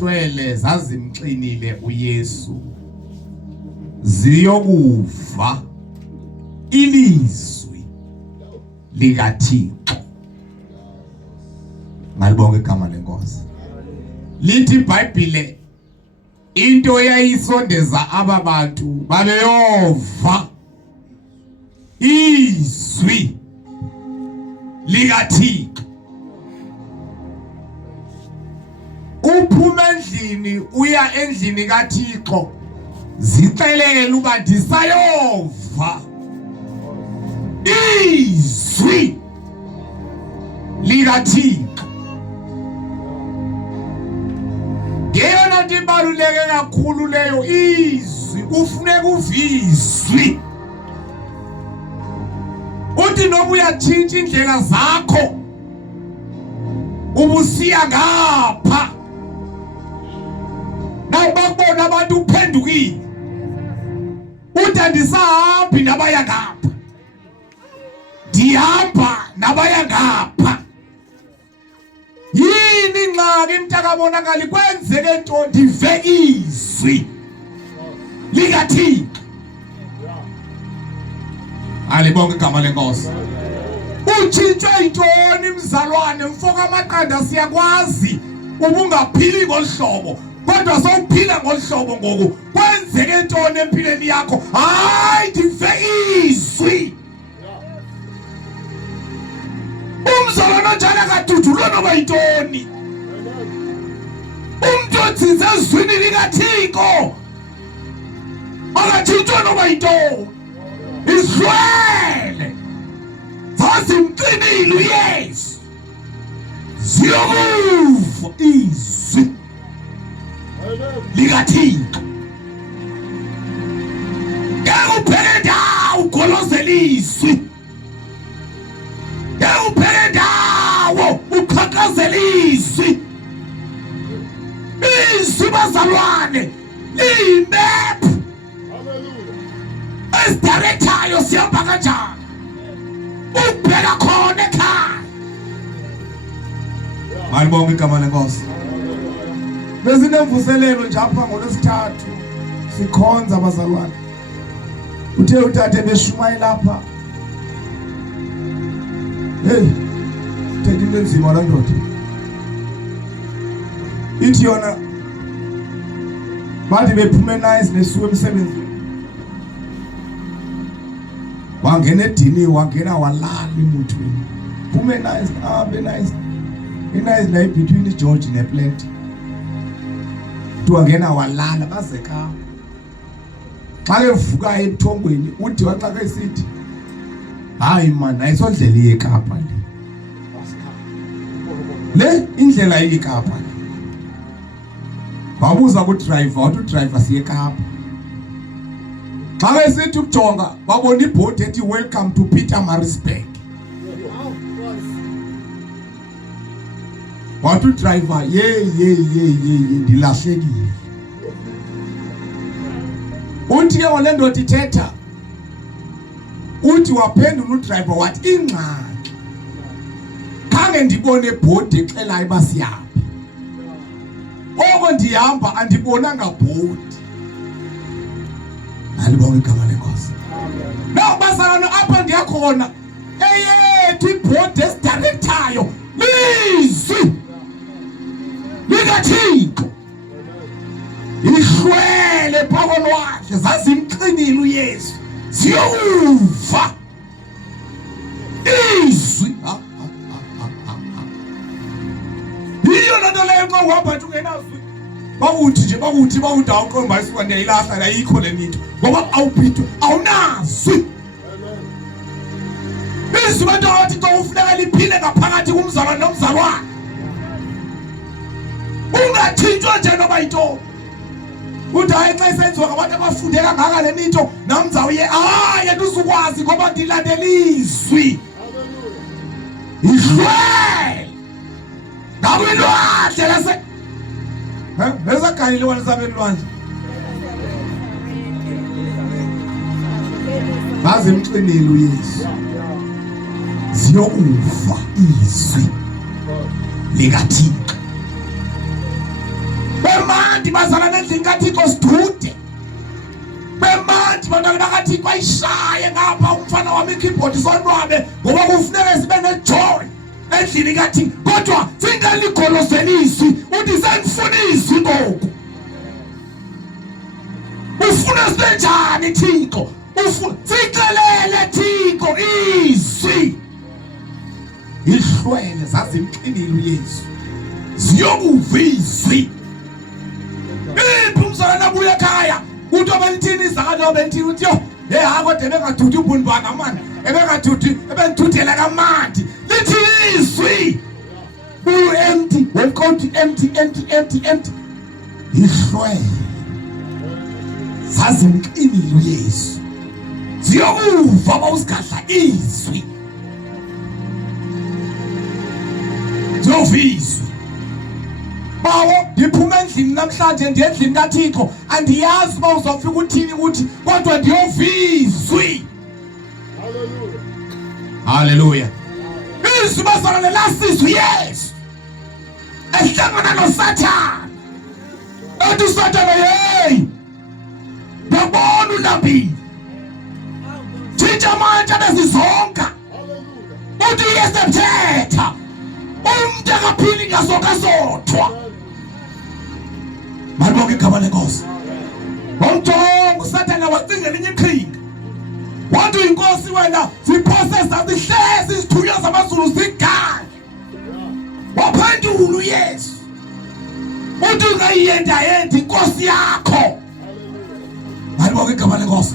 ihlwele zazimxinile uYesu ziyokuva ilizwi likaThixo. Ngalibonga igama lenkosi. Lithi iBhayibhile into yayisondeza ababantu babeyova izwi likaThixo. Uphuma endlini uya endlini kaThixo zixelela uba ndisayova izwi likaThixo. Ngeyona nto ibaluleke kakhulu leyo izwi, kufuneka uvizwi. Uthi noma uyatshintsha indlela zakho ubusiya ngapha nawe bakubona abantu uphendukile, uthi andisahambi nabaya ngapha, ndihamba nabaya ngapha. Yini ingxaki mntakabonakali? Kwenzeke nto? Ndive izwi likaThixo. Alibonge igama lenkosi. Utshintshwe yintoni mzalwane? Mfoka amaqanda siyakwazi ubungaphili ngolhlobo, kodwa sowuphila ngolhlobo ngoku. Kwenzeke ntoni empilweni yakho? Hayi, ndive izwi. Umzalwane njalo akadudulwe noba yintoni. Umntu othinze ezwini likaThixo akatshintshwe noba yintoni. Ihlwele zazimqinile uYesu ziyokuva izwi likaThixo. Ngeke uphele ndawo ugolozela izwi, ngeke uphele ndawo ukhankazela izwi. Izwi bazalwane liyimephu esidirectayo sihamba kanjani, ubheka khona ekhaya. Malibonke igama lenkosi. Besinemvuselelo nje apha ngoLwesithathu sikhonza abazalwane. Uthe utate beshumayela lapha. Hey, thethe into enzima la ndoda. Ithi yona bathi bephume nice nesuka emsebenzini. Wangena edini, wangena walala emuthweni. Phume nice, be nice. Nice la between iGeorge nePlant. Wangena walala baze ka. Xa evuka ebuthongweni uthi waxaka isithi, hayi man, ayisondlela yeKapa le indlela yeKapa le. Wabuza ku-driver, wathi u-driver siye eKapa. Xa esithi ukujonga wabona ibhodi ethi welcome to Pietermaritzburg. Wathi u-driver ye ndilahlekile. Uthi ke wale ndoda ithetha, uthi waphendula u-driver wathi ingxaki khange ndibone ibhodi exelayo uba siyaphi. Oko ndihamba andibonanga bhodi. Alibonge igama lenkosi. Naw bazalwane apha ndiyakhona eyethu ibhodi esidirectayo lizwi likaThixo. Ihlwele phako lwakhe zazimqinile uYesu ziyokuva izwi. Yiyo loo nto leyo nxa uhamba nje ungenazwi bakuthi awuqomba isuka ndiyayilahla ayikho le nto ngoba awuphithwe awunazwi. Izwi bantu abathi xa ufuneka liphile ngaphakathi kumzalwane nomzalwane, ungatshintshwa nje noba yintoni. Uthi hayi xa isenziwa ngabantu abafunde kangaka le nto nam ndizawuye, hayi andizukwazi ngoba ndilandela izwi. Ihlwele ngakwilwandle lase lezagalile walisabeni lwandle bazimxinile uYesu ziyokuva izwi likaThixo. bemandi bazalana endlini kaThixo sidude. Bemandi bantwana bakaThixo ayishaye ngapha umfana wami ikeyboard sonwabe ngoba kufuneka sibe nejoy endlini kaThixo. Kodwa singaligoloselisi uthi senifuna izwi ngoku. Ufuna senjani Thixo? Ufuna sicelele Thixo izwi. Ihlwele zazimqinile uYesu. Ziyokuvizwi. Umzalwana abuye ekhaya uthi obelithini izakade obelithini uthi yo kodwa ebengaduthi ubunibana manje ebengithuthela kamandi lithi izwi empty wonke empty ihlwele zazimqinile uYesu. Ziyokuva bawusigadla izwi. Zovizwi. Bawo ndiphuma endlini namhlanje ndiye endlini kaThixo andiyazi uba uzofika uthini ukuthi kodwa ndiyovizwi. Haleluya. Izwi bazalwane lasizwi Yesu ehlangana noSathane. Ethi uSathane hey babona ulambile. Thitsha manje bezizonka. Uthi yesebthetha. Umuntu akaphili ngasoka sothwa. Malibonke igama lenkosi. Wamjonga uSathane wacingela inye iqhinga. Wathi inkosi wena ziprocessa zihlezi izithunywa zamaZulu zigana. Waphendula uYesu. Uthi ungayiyenda inkosi yakho. Malibonke igama lenkosi.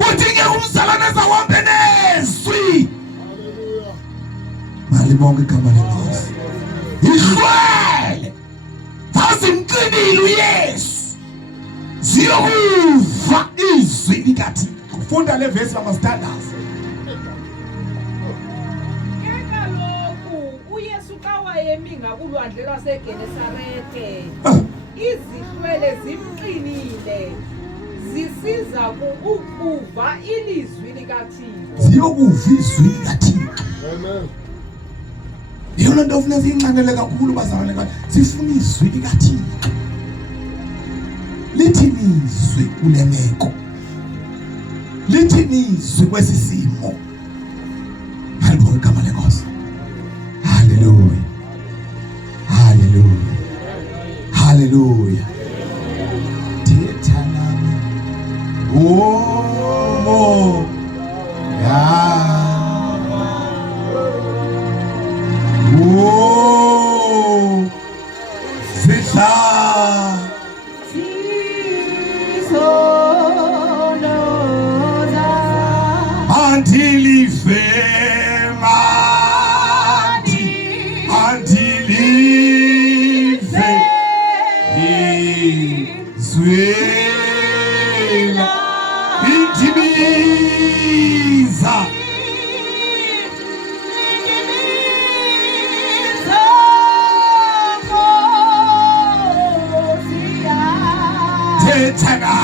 Uthi ngeke umzalwane zawambe nezwi. Malibonke igama lenkosi. Ihlwele zazimqinile uYesu. Ziyokuva izwi likaThixo. Funda le verse ngamasithandazo. Kaloku uYesu xa wayeminga kulwandle lwaseGenesarete izihlwele zimqinile zisiza ukuva ilizwi likaThixo. Ziyokuva izwi likaThixo. Amen. Yona nto ufuna siyinxanele kakhulu bazalwane kahle. Sifuna izwi likaThixo. Lithini izwi kule meko? Lithini izwi kwesisimo? Halibonke igama lenkosi. Hallelujah. Hallelujah. Hallelujah. Thetha nami. Oh. Yeah. Oh, zidla until Zwela intimiza Tetana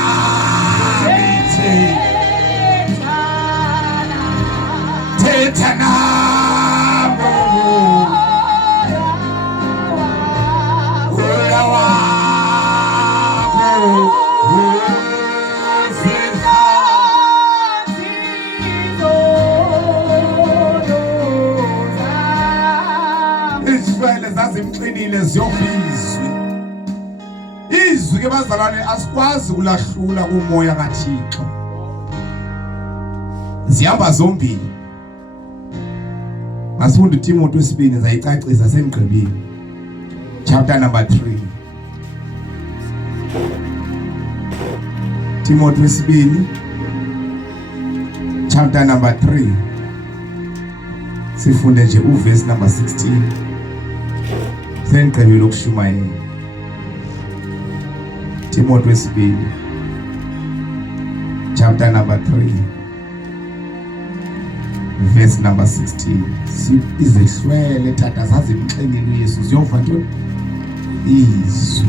izifele zazimqinile ziyofizwi. Izwi ke bazalwane asikwazi ulahlula kumoya kaThixo. Zihamba zombili. Masifunda uTimothy wesibini zayicacisa semgqibini. Chapter number 3. Timothy wesibini chapter number 3. Sifunde nje uverse number 16. Sengqibile ukushumayela. Timothy wesibini chapter number 3 verse number 16. Izehlwele tata zazimxelile uYesu ziyova ntoni izwi